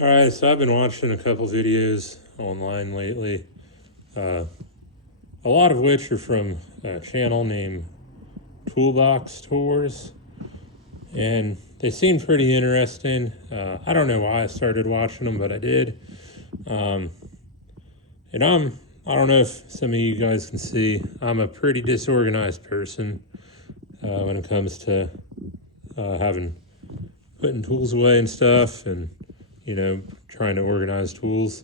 All right, so I've been watching a couple videos online lately, a lot of which are from a channel named Toolbox Tours, and they seem pretty interesting. I don't know why I started watching them, but I did. Um, and I don't know if some of you guys can see, I'm a pretty disorganized person when it comes to putting tools away and stuff, and trying to organize tools.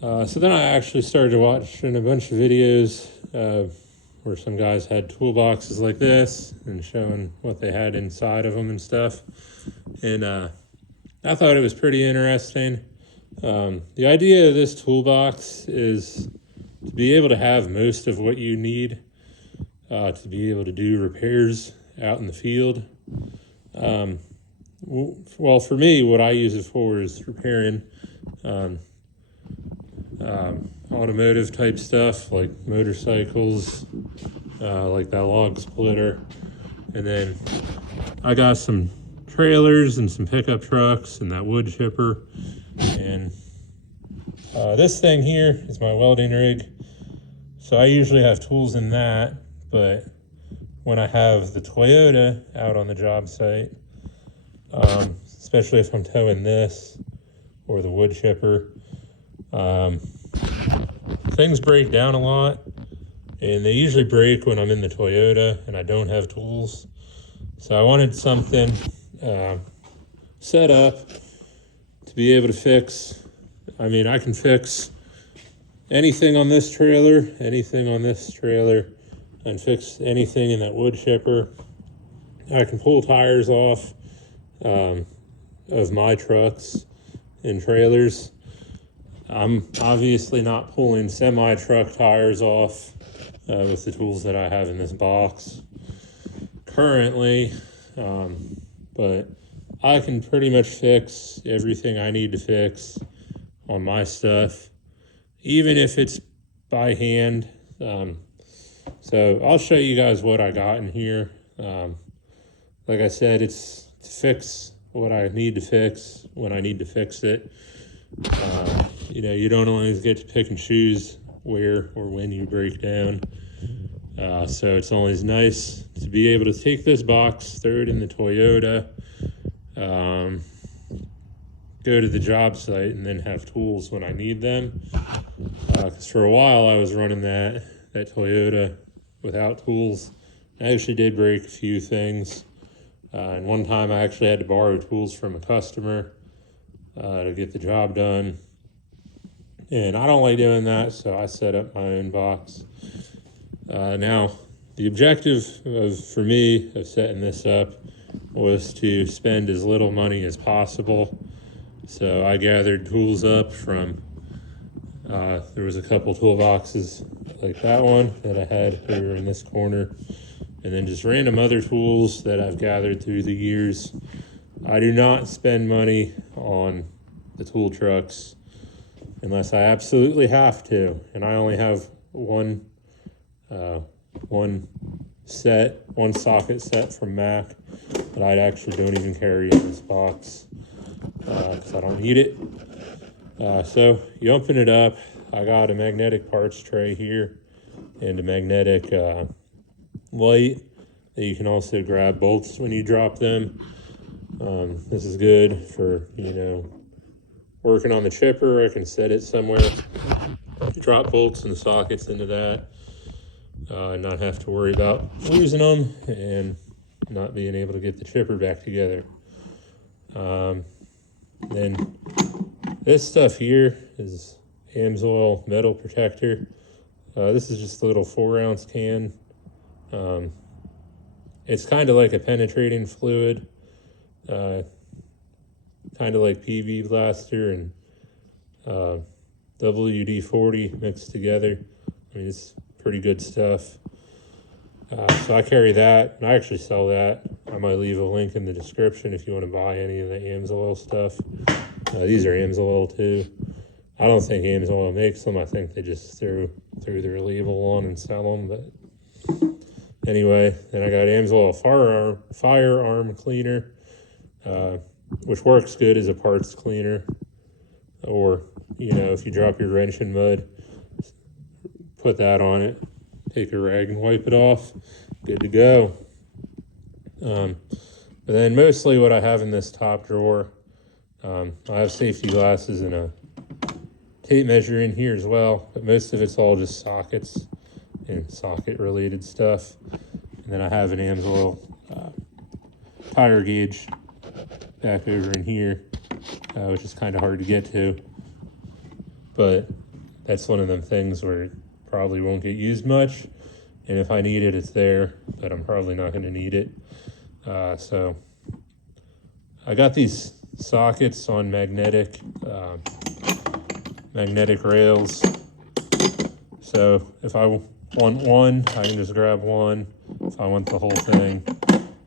So then I actually started watching a bunch of videos where some guys had toolboxes like this and showing what they had inside of them and stuff. And I thought it was pretty interesting. The idea of this toolbox is to be able to have most of what you need to be able to do repairs out in the field. Well, for me, what I use it for is repairing automotive type stuff like motorcycles, like that log splitter. And then I got some trailers and some pickup trucks and that wood chipper. And this thing here is my welding rig. So I usually have tools in that, but when I have the Toyota out on the job site, especially if I'm towing this or the wood chipper, things break down a lot, and they usually break when I'm in the Toyota and I don't have tools. So I wanted something set up to be able to fix. I mean, I can fix anything on this trailer, and fix anything in that wood chipper. I can pull tires off of my trucks and trailers. I'm obviously not pulling semi-truck tires off with the tools that I have in this box currently, but I can pretty much fix everything I need to fix on my stuff, even if it's by hand. So I'll show you guys what I got in here. Like I said, it's to fix what I need to fix when I need to fix it. You don't always get to pick and choose where or when you break down. So it's always nice to be able to take this box, throw it in the Toyota, go to the job site, and then have tools when I need them. Because for a while I was running that Toyota without tools. I actually did break a few things. And one time I actually had to borrow tools from a customer to get the job done. And I don't like doing that, so I set up my own box. Now, the objective for me of setting this up was to spend as little money as possible. So I gathered tools up from, there was a couple toolboxes like that one that I had over in this corner, and then just random other tools that I've gathered through the years. I do not spend money on the tool trucks unless I absolutely have to, and I only have one socket set from Mac that I actually don't even carry in this box because I don't need it. So you open it up. I got a magnetic parts tray here and a magnetic light that you can also grab bolts when you drop them. This is good for working on the chipper. I can set it somewhere, drop bolts and sockets into that, and not have to worry about losing them and not being able to get the chipper back together. Then this stuff here is AMSOIL metal protector. This is just a little 4-ounce can. It's kind of like a penetrating fluid, kind of like PV Blaster and WD-40 mixed together. I mean, it's pretty good stuff. So I carry that, and I actually sell that. I might leave a link in the description if you want to buy any of the AMSOIL stuff. These are AMSOIL too. I don't think AMSOIL makes them. I think they just threw their label on and sell them. But anyway, then I got AMSOIL firearm cleaner. which works good as a parts cleaner, or, you know, if you drop your wrench in mud, put that on it, take a rag and wipe it off, good to go. But then mostly what I have in this top drawer, I have safety glasses and a tape measure in here as well, but most of it's all just sockets and socket related stuff. And then I have an AMSOIL tire gauge back over in here, which is kind of hard to get to, but that's one of them things where it probably won't get used much, and if I need it, it's there, but I'm probably not going to need it. So I got these sockets on magnetic rails, so if I want one, I can just grab one. If I want the whole thing,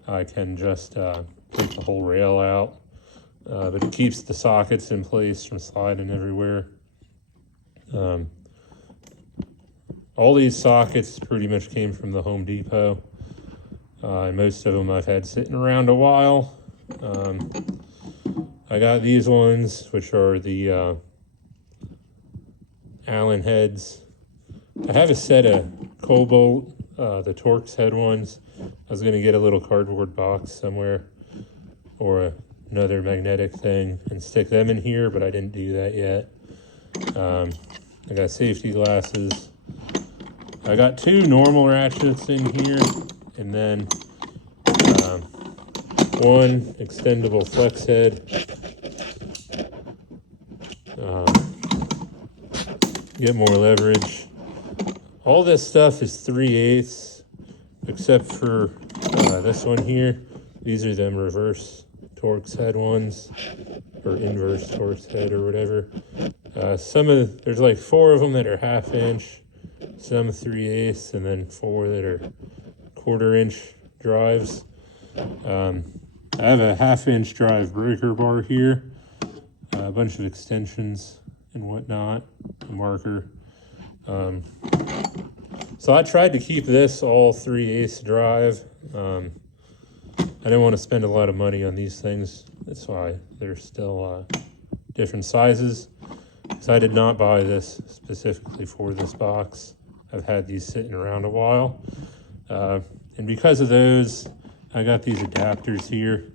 I can just take the whole rail out, but it keeps the sockets in place from sliding everywhere. All these sockets pretty much came from the Home Depot, and most of them I've had sitting around a while. I got these ones, which are the Allen heads. I have a set of Cobalt, the Torx head ones. I was going to get a little cardboard box somewhere or another magnetic thing and stick them in here, but I didn't do that yet. I got safety glasses. I got 2 normal ratchets in here, and then one extendable flex head. Get more leverage. All this stuff is 3/8, except for this one here. These are them reverse Torx head ones, or inverse Torx head, or whatever. There's like 4 of them that are 1/2 inch, some 3/8, and then 4 that are 1/4 inch drives. I have a 1/2 inch drive breaker bar here, a bunch of extensions and whatnot, a marker. So I tried to keep this all 3/8 drive. I didn't want to spend a lot of money on these things. That's why they're still different sizes. So I did not buy this specifically for this box. I've had these sitting around a while. And because of those, I got these adapters here,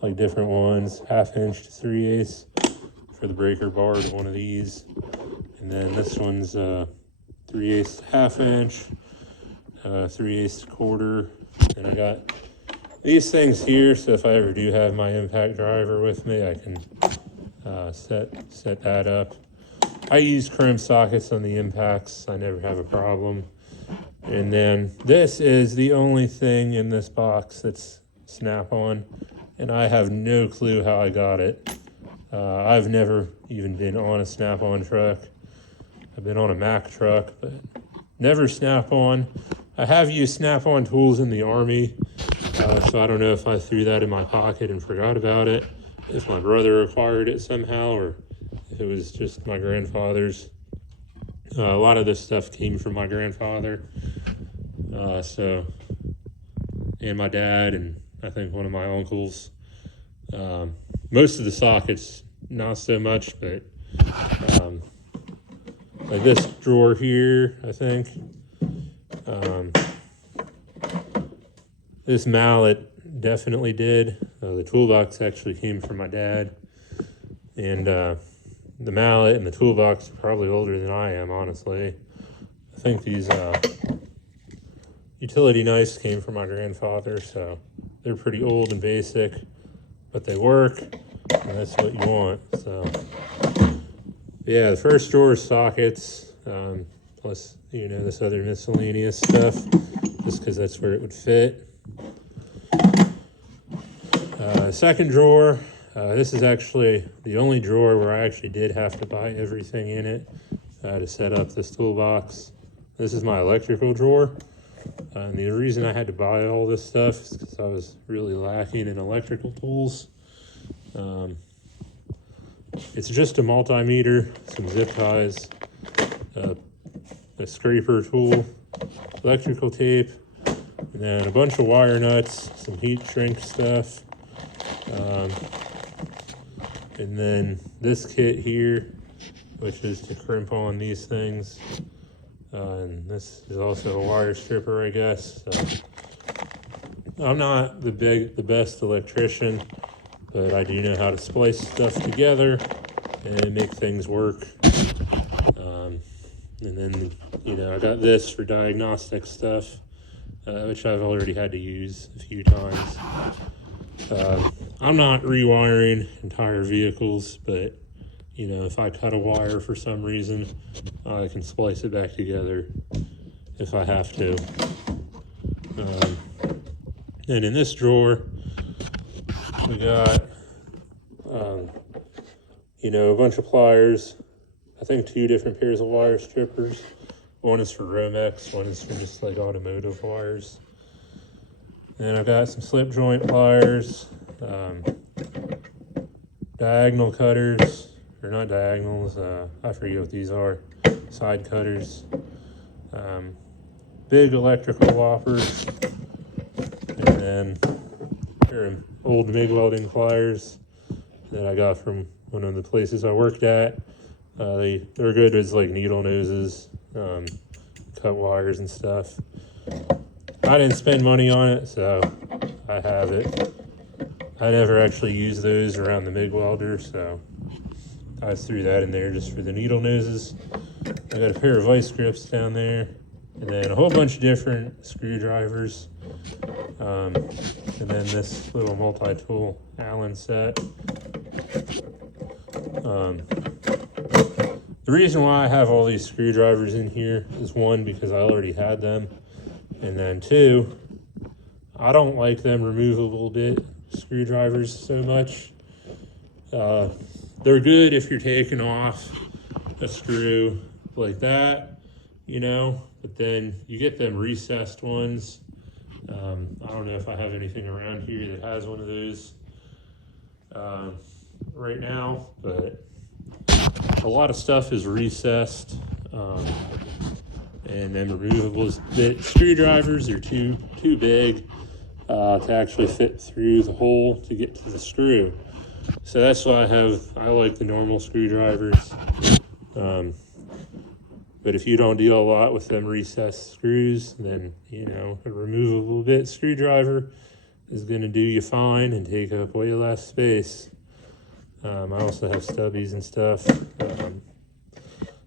like different ones, 1/2 inch to 3/8 for the breaker bar to one of these. And then this one's 3/8 to 1/2 inch, 3/8 to 1/4. And I got these things here, so if I ever do have my impact driver with me, I can set that up. I use chrome sockets on the impacts. I never have a problem. And then this is the only thing in this box that's snap-on, and I have no clue how I got it. I've never even been on a snap-on truck. I've been on a Mack truck, but never snap-on. I have used snap-on tools in the Army, so I don't know if I threw that in my pocket and forgot about it, if my brother acquired it somehow, or if it was just my grandfather's. A lot of this stuff came from my grandfather, and my dad, and I think one of my uncles. Most of the sockets, not so much, but like this drawer here, I think. This mallet definitely did. The toolbox actually came from my dad, and the mallet and the toolbox are probably older than I am, honestly. I think these utility knives came from my grandfather, so they're pretty old and basic, but they work, and that's what you want. So yeah, the first drawer is sockets, plus, you know, this other miscellaneous stuff, just because that's where it would fit. Second drawer, this is actually the only drawer where I actually did have to buy everything in it to set up this toolbox. This is my electrical drawer, and the reason I had to buy all this stuff is because I was really lacking in electrical tools. It's just a multimeter, some zip ties, a scraper tool, electrical tape, and then a bunch of wire nuts, some heat shrink stuff, Um, and then this kit here, which is to crimp on these things. And this is also a wire stripper, I guess. So I'm not the best electrician, but I do know how to splice stuff together and make things work. And then, I got this for diagnostic stuff, which I've already had to use a few times. I'm not rewiring entire vehicles, but if I cut a wire for some reason, I can splice it back together if I have to. And in this drawer, we got, a bunch of pliers. I think 2 different pairs of wire strippers. One is for Romex, one is for just like automotive wires. And I've got some slip joint pliers, diagonal cutters, or not diagonals, I forget what these are, side cutters, big electrical loppers, and then old MIG welding pliers that I got from one of the places I worked at. They're good as like needle noses, cut wires and stuff. I didn't spend money on it, so I have it. I never actually used those around the MIG welder, so I just threw that in there just for the needle noses. I got a pair of vice grips down there, and then a whole bunch of different screwdrivers, and then this little multi-tool Allen set. The reason why I have all these screwdrivers in here is 1, because I already had them, and then 2, I don't like them removable bit screwdrivers so much. They're good if you're taking off a screw like that, but then you get them recessed ones. I don't know if I have anything around here that has one of those right now, but a lot of stuff is recessed, and then removable bit screwdrivers are too big to actually fit through the hole to get to the screw. So that's why I like the normal screwdrivers. But if you don't deal a lot with them recessed screws, then a removable bit screwdriver is going to do you fine and take up way less space. I also have stubbies and stuff.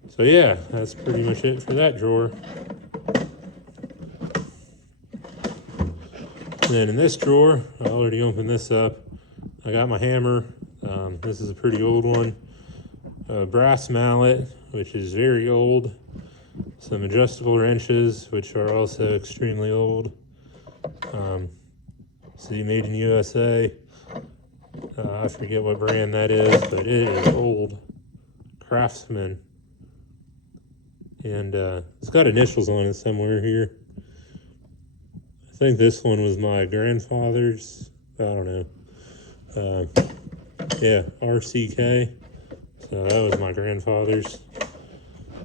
So yeah, that's pretty much it for that drawer. And then in this drawer, I already opened this up. I got my hammer. This is a pretty old one. A brass mallet, which is very old. Some adjustable wrenches, which are also extremely old. See, made in USA. I forget what brand that is, but it is old. Craftsman. And it's got initials on it somewhere here. I think this one was my grandfather's. I don't know. Yeah, RCK. So that was my grandfather's.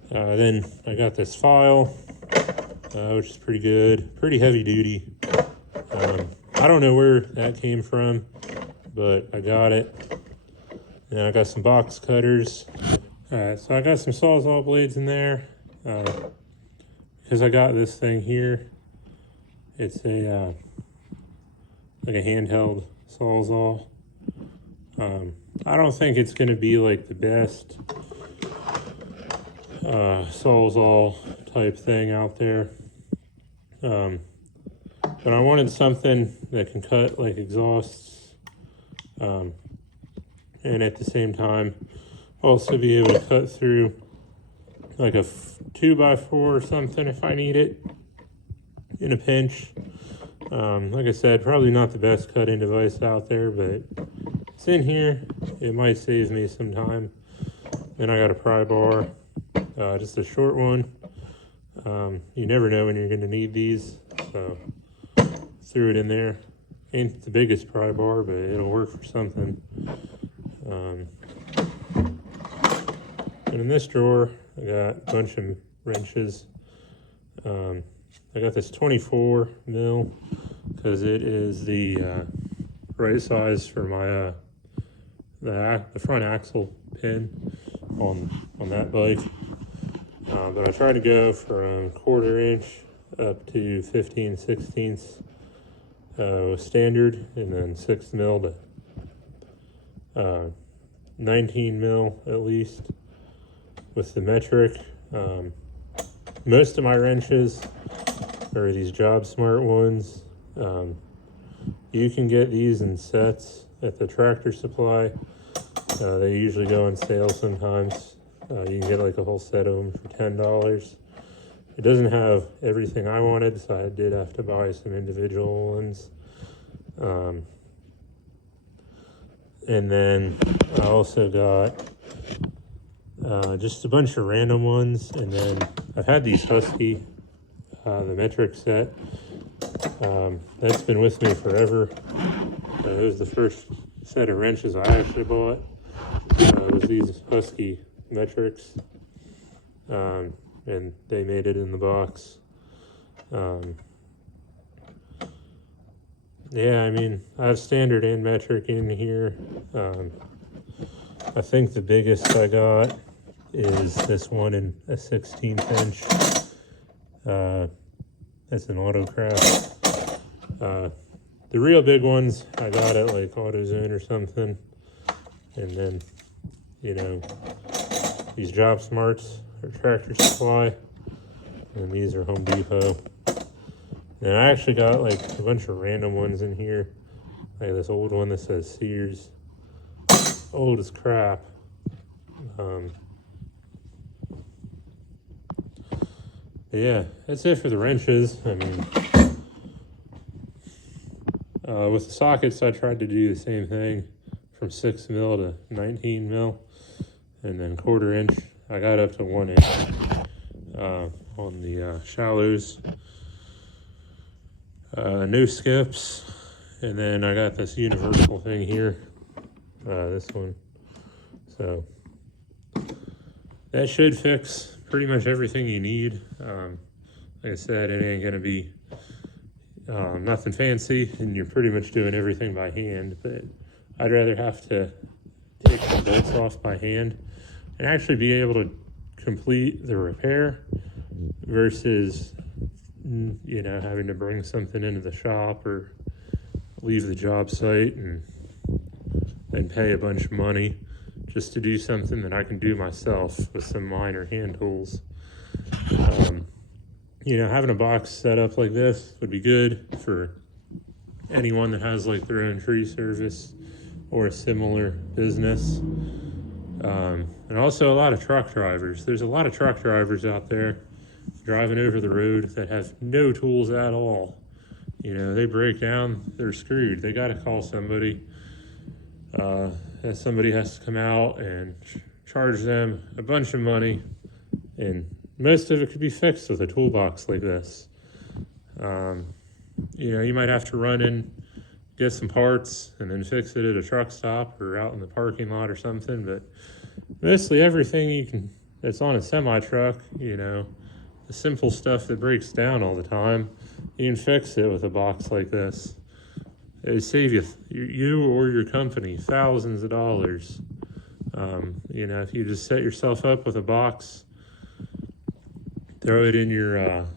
Then I got this file, which is pretty good. Pretty heavy duty. I don't know where that came from, but I got it. And I got some box cutters. Alright, so I got some Sawzall blades in there. Because I got this thing here. It's a like a handheld Sawzall. I don't think it's going to be like the best Sawzall type thing out there. But I wanted something that can cut like exhausts, and at the same time also be able to cut through like a 2x4 or something if I need it in a pinch. Like I said, probably not the best cutting device out there, but it's in here. It might save me some time. Then I got a pry bar, just a short one. You never know when you're going to need these, so threw it in there. Ain't the biggest pry bar, but it'll work for something. And in this drawer, I got a bunch of wrenches. I got this 24 mil because it is the right size for my the front axle pin on that bike. But I try to go from 1/4 inch up to 15/16 standard, and then 6 mil to 19 mil at least with the metric. Most of my wrenches are these Job Smart ones. You can get these in sets at the Tractor Supply. They usually go on sale sometimes. You can get like a whole set of them for $10. It doesn't have everything I wanted, so I did have to buy some individual ones. And then I also got just a bunch of random ones. And then I've had these Husky, the metric set. That's been with me forever. It was the first set of wrenches I actually bought. It was these Husky metrics. And they made it in the box. Yeah, I mean, I have standard and metric in here. I think the biggest I got is this one in a 16th inch. That's an Autocraft. The real big ones I got at like AutoZone or something. And then, you know, these Job Smarts are Tractor Supply. And these are Home Depot. And I actually got like a bunch of random ones in here. Like this old one that says Sears. Old as crap. Yeah, that's it for the wrenches. I mean, with the sockets, I tried to do the same thing from 6 mil to 19 mil. And then 1/4 inch. I got up to 1 inch on the shallows. No skips. And then I got this universal thing here. This one. So that should fix pretty much everything you need. Like I said, it ain't gonna be nothing fancy, and you're pretty much doing everything by hand, but I'd rather have to take the bolts off by hand and actually be able to complete the repair versus, you know, having to bring something into the shop or leave the job site and pay a bunch of money just to do something that I can do myself with some minor hand tools. You know, having a box set up like this would be good for anyone that has like their own tree service or a similar business. And also a lot of truck drivers. There's a lot of truck drivers out there driving over the road that have no tools at all. You know, they break down, they're screwed. They got to call somebody. Somebody has to come out and charge them a bunch of money, and most of it could be fixed with a toolbox like this. You know, you might have to run in, get some parts, and then fix it at a truck stop or out in the parking lot or something, but mostly everything that's on a semi-truck, you know, the simple stuff that breaks down all the time, you can fix it with a box like this. It save you or your company thousands of dollars. You know, if you just set yourself up with a box, throw it in your,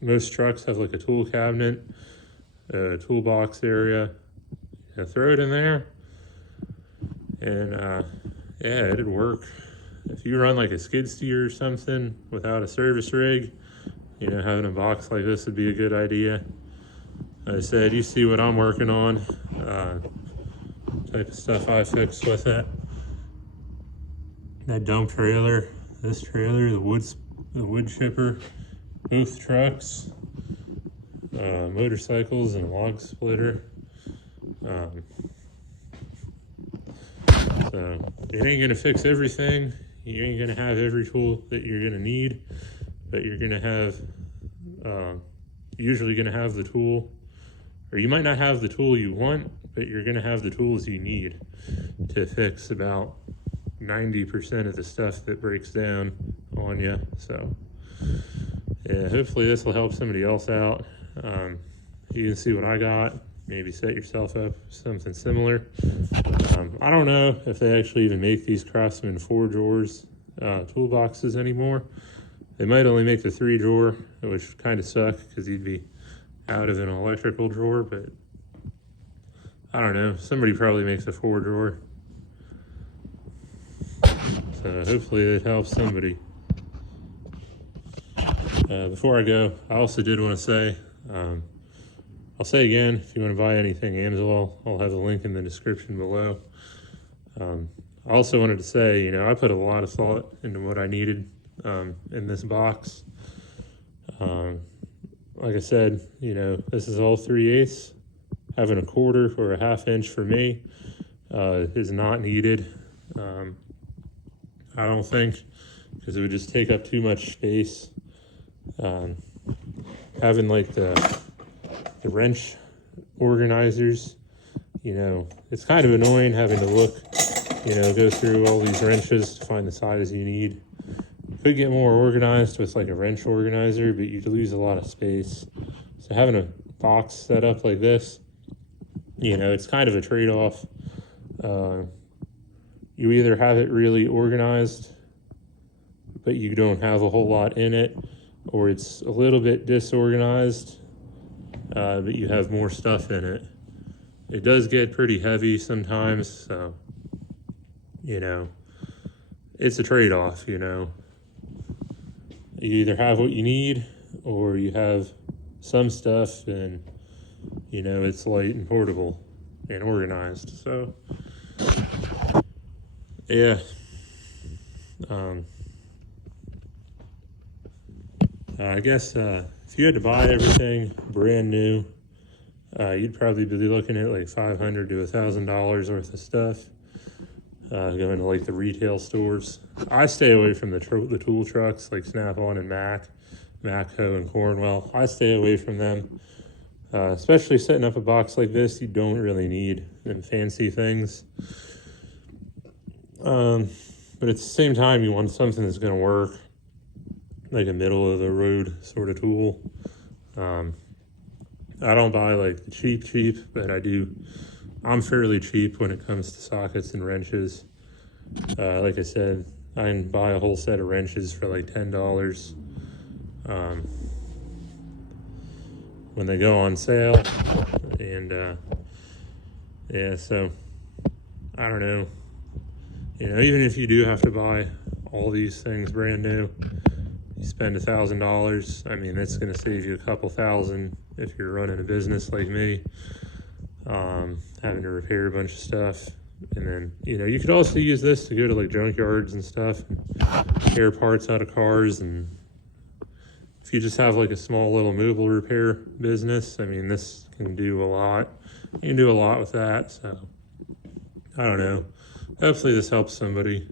most trucks have like a tool cabinet, a toolbox area. You know, throw it in there, and yeah, it'd work. If you run like a skid steer or something without a service rig, you know, having a box like this would be a good idea. Like I said, you see what I'm working on, type of stuff I fix with it. That dump trailer, this trailer, the wood chipper, both trucks, motorcycles, and a log splitter. So it ain't gonna fix everything. You ain't gonna have every tool that you're gonna need, but you're gonna have, usually gonna have the tool. Or you might not have the tool you want, but you're going to have the tools you need to fix about 90% of the stuff that breaks down on you. So, yeah, hopefully this will help somebody else out. You can see what I got. maybe set yourself up something similar. I don't know if they actually even make these Craftsman 4-drawers toolboxes anymore. They might only make the 3-drawer, which kind of suck because you'd be out of an electrical drawer, but I don't know. Somebody probably makes a 4-drawer. So hopefully it helps somebody. Before I go, I also did want to say, I'll say again, if you want to buy anything AMSOIL, I'll have a link in the description below. I also wanted to say, I put a lot of thought into what I needed in this box. Like I said, this is all 3/8. Having a 1/4 or a 1/2 inch for me is not needed. I don't think, because it would just take up too much space. Having like the wrench organizers, it's kind of annoying having to look, go through all these wrenches to find the size you need. You could get more organized with like a wrench organizer, but you'd lose a lot of space. So having a box set up like this, it's kind of a trade-off. You either have it really organized, but you don't have a whole lot in it, or it's a little bit disorganized, but you have more stuff in it. It does get pretty heavy sometimes, so, it's a trade-off, You either have what you need, or you have some stuff and, it's light and portable and organized. So, yeah. I guess if you had to buy everything brand new, you'd probably be looking at like $500 to $1,000 worth of stuff. Going to like the retail stores. I stay away from the tool trucks like Snap-on and Macco and Cornwell. I stay away from them. Especially setting up a box like this, you don't really need them fancy things. But at the same time, you want something that's going to work, like a middle of the road sort of tool. I don't buy like the cheap, but I'm fairly cheap when it comes to sockets and wrenches. Like I said, I can buy a whole set of wrenches for like $10 when they go on sale. And yeah, so I don't know. Even if you do have to buy all these things brand new, you spend $1,000. I mean, that's going to save you a couple thousand if you're running a business like me, having to repair a bunch of stuff. And then, you could also use this to go to like junkyards and stuff and tear parts out of cars. And if you just have like a small little mobile repair business, I mean, this can do a lot. You can do a lot with that. So I don't know. Hopefully this helps somebody.